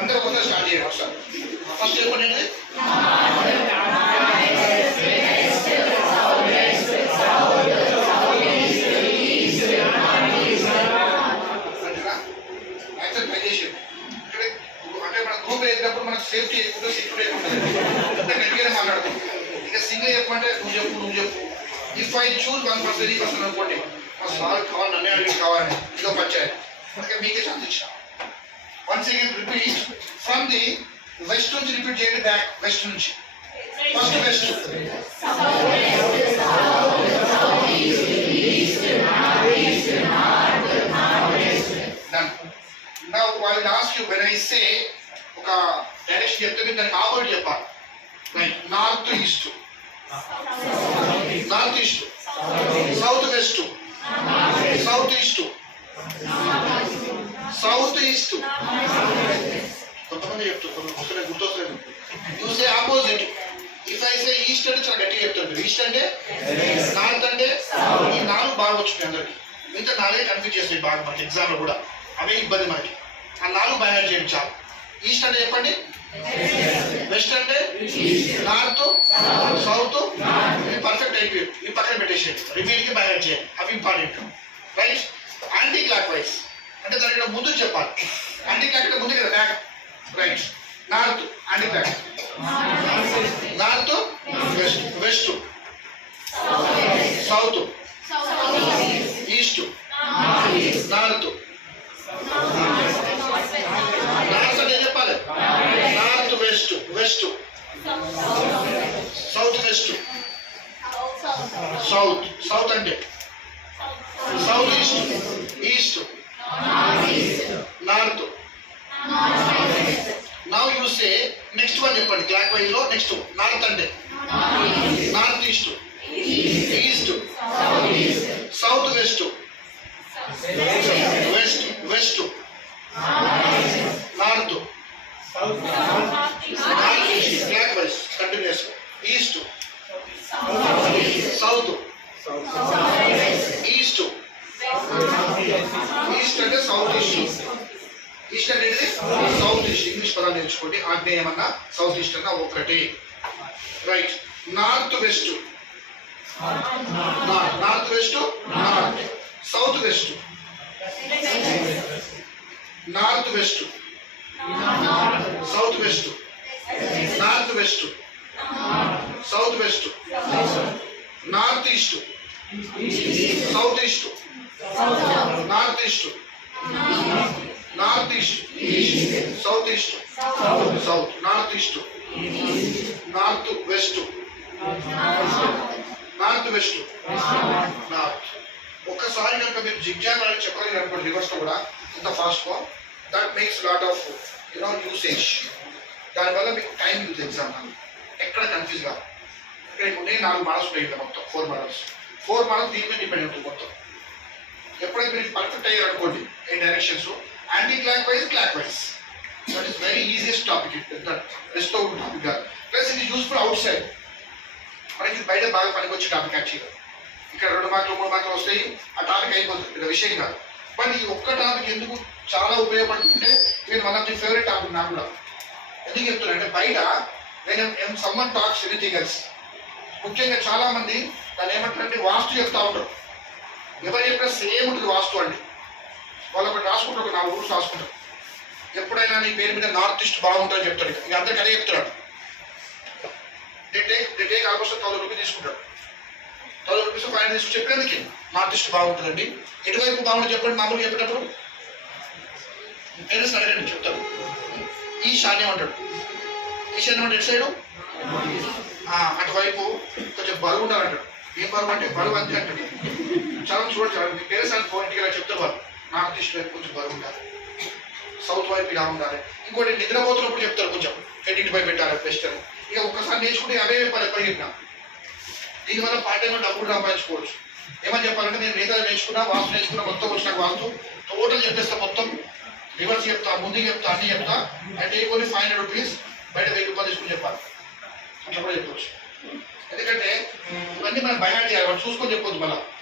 అందరూ కొంచెం స్టార్ట్ చేయండి ఒకసారి. ఫస్ట్ చెప్పండి అంటే మన గ్రూప్ వేసినప్పుడు మనకు సేఫ్టీ ఎక్కువ సెక్యూరిటీ ఎక్కువ ఉంటుంది. గట్టిగానే మాట్లాడుతాం. ఇక సింగిల్ చెప్పమంటే నువ్వు చెప్పు. ఇఫ్ ఐ చూజ్ 1% ఈ పర్సన్ అనుకోండి, మా సార్ కావాలి, నన్నే అడిగి కావాలని ఇదో పంచాయతీ అందుకే మీకే ఛాన్స్ ఇచ్చిన. Once again repeat from the west నుంచి రిపీట్ చేయండి. బ్యాక్ వెస్ట్ నుంచి first west. Now I will ask you, when I say ఒక డైరెక్షన్ చెప్తే మీరు దానికి ఆపోజిట్ చెప్పాలి. Right. North east, north east, south west, south east, south east. కొంతమంది చెప్తారు, గుర్తొస్తలేదు. You say opposite. If I say east అంటే చాలా గట్టిగా చెప్తారు. ఈస్ట్ అంటే, నార్త్ అంటే, ఈ నాలుగు బాగా వచ్చినాయి అందరికి. మిగతా నాలుగే కన్ఫ్యూజ్ చేస్తాయి బాగా మనకి ఎగ్జామ్లో కూడా. అవే ఇబ్బంది మనకి. ఆ నాలుగు బయట చేయండి చాలు. ఈస్ట్ అంటే చెప్పండి, వెస్ట్ అంటే, నార్త్, సౌత్. ఇవి పర్ఫెక్ట్ అయిపోయాయి. ఇవి పక్కన పెట్టేసేయండి. రిమైన్కి బయట చేయండి. అవి important. Right. Anticlockwise అంటే దానికి ముందు చెప్పాలి. యాంటీ క్లాక్ అంటే ముందు కదా, back. Right. North anticlockwise, north west, west south, east north. North అంటే చెప్పాలి, north west, west south west, south. South అంటే south east, east north. Now you say next one చెప్పండి క్లాక్ వైజ్ లో. Next north అంటే north east, east south west, west west north, north east clockwise continues. East south, east, east అంటే south east. East అంటే south east. English పదాలు నేర్చుకోండి. ఆగ్నేయం అన్నా south east అన్నా ఒకటి. Right. North west, north west, north south west, north west, south west, north west, south west, north east, south east, north east, north east, south east, south, north east, north west, north west, north. ఒక్కసారి కనుక మీరు zigzag అని చెప్పగలిగారు అనుకోండి reverse లో కూడా ఇంత fast గా, that makes lot of usage. దానివల్ల మీకు టైం యూజ్ ఎగ్జామ్ ఎక్కడ కన్ఫ్యూజ్ కాదు. ఇక్కడ నేను 4 మోడల్స్ ఉంటాయి మొత్తం, 4 మోడల్స్. 4 మోడల్స్ దీని మీద డిపెండ్ ఉంటుంది మొత్తం. ఎప్పుడైతే మీరు పర్ఫెక్ట్ అయ్యారు అనుకోండి ఏ directions, anticlockwise, clockwise. That is very easiest topic. That rest out topic కాదు. Plus it is useful outside. మనకి బయట బాగా పనికొచ్చే టాపిక్ యాక్చువల్గా. ఇక్కడ 2 మార్కులు 3 మార్కులు వస్తాయి, ఆ టాపిక్ అయిపోతుంది, పెద్ద విషయం కాదు. బట్ ఈ ఒక్క టాపిక్ ఎందుకు చాలా ఉపయోగపడుతుంటే, నేను one of the favourite topic నాకు కూడా. ఎందుకు చెప్తున్నా అంటే బయట నేను సమ్మన్ టాక్స్ ఎనీథింగ్ ఎల్స్, ముఖ్యంగా చాలా మంది దాన్ని ఏమంటారంటే వాస్తు చెప్తా ఉంటారు. ఎవరు చెప్పినా సేమ్ ఉంటుంది వాస్తు అండి. వాళ్ళు ఒకటి రాసుకుంటారు, ఒక 4 రూల్స్ రాసుకుంటారు. ఎప్పుడైనా నీ పేరు మీద నార్త్ ఈస్ట్ బాగుంటుందని చెప్తాడు. ఇక అందరికి అదే చెప్తున్నాడు. దే టేక్ ఆల్మోస్ట్ 1000 రూపీస్ తీసుకుంటాడు. 1000 రూపీస్ 500 తీసుకుని చెప్పేందుకు నార్త్ ఈస్ట్ బాగుంటుందండి. ఎటువైపు బాగుంటుంది చెప్పండి. మామూలుగా చెప్పేటప్పుడు పేరెంట్స్ అడగండి, చెప్తారు. ఈశాన్యం అంటాడు. ఈశాన్యం అంటే ఎటు సైడు, అటువైపు కొంచెం బరువు ఉండాలంటాడు. ఏం బరువు అంటే బరువు అంతే అంటాడు. చాలా చూడండి, పేరెంట్స్ అని ఫోన్ ఇంటికి చెప్తారు వాళ్ళు. నార్త్ ఈస్ట్ వైపు కొంచెం బరువు ఉండాలి, సౌత్ వైపు ఇలా ఉండాలి. ఇంకోటి నిద్రపోతున్నప్పుడు చెప్తారు కొంచెం ఎన్నింటిపై పెట్టాలి బెస్ట్ అని. ఇక ఒక్కసారి నేర్చుకుంటే అవే చెప్పిన. దీనివల్ల పార్ట్ టైంలో డబ్బులు సంపాదించుకోవచ్చు. ఏమని చెప్పాలంటే నేను మిగతా నేర్చుకున్నా, వాస్తు నేర్చుకున్నా, మొత్తం వచ్చిన వాస్తు టోటల్ చెప్పేస్తా, మొత్తం రివర్స్ చెప్తా, ముందుకు చెప్తా, అన్ని చెప్తా. అంటే కొన్ని 500 రూపీస్ బయట 1000 రూపాయలు తీసుకుని చెప్పాలి. అట్లా కూడా చెప్పవచ్చు. ఎందుకంటే ఇవన్నీ మనం బయట చేయాలి, చూసుకొని చెప్పొద్దు మళ్ళీ.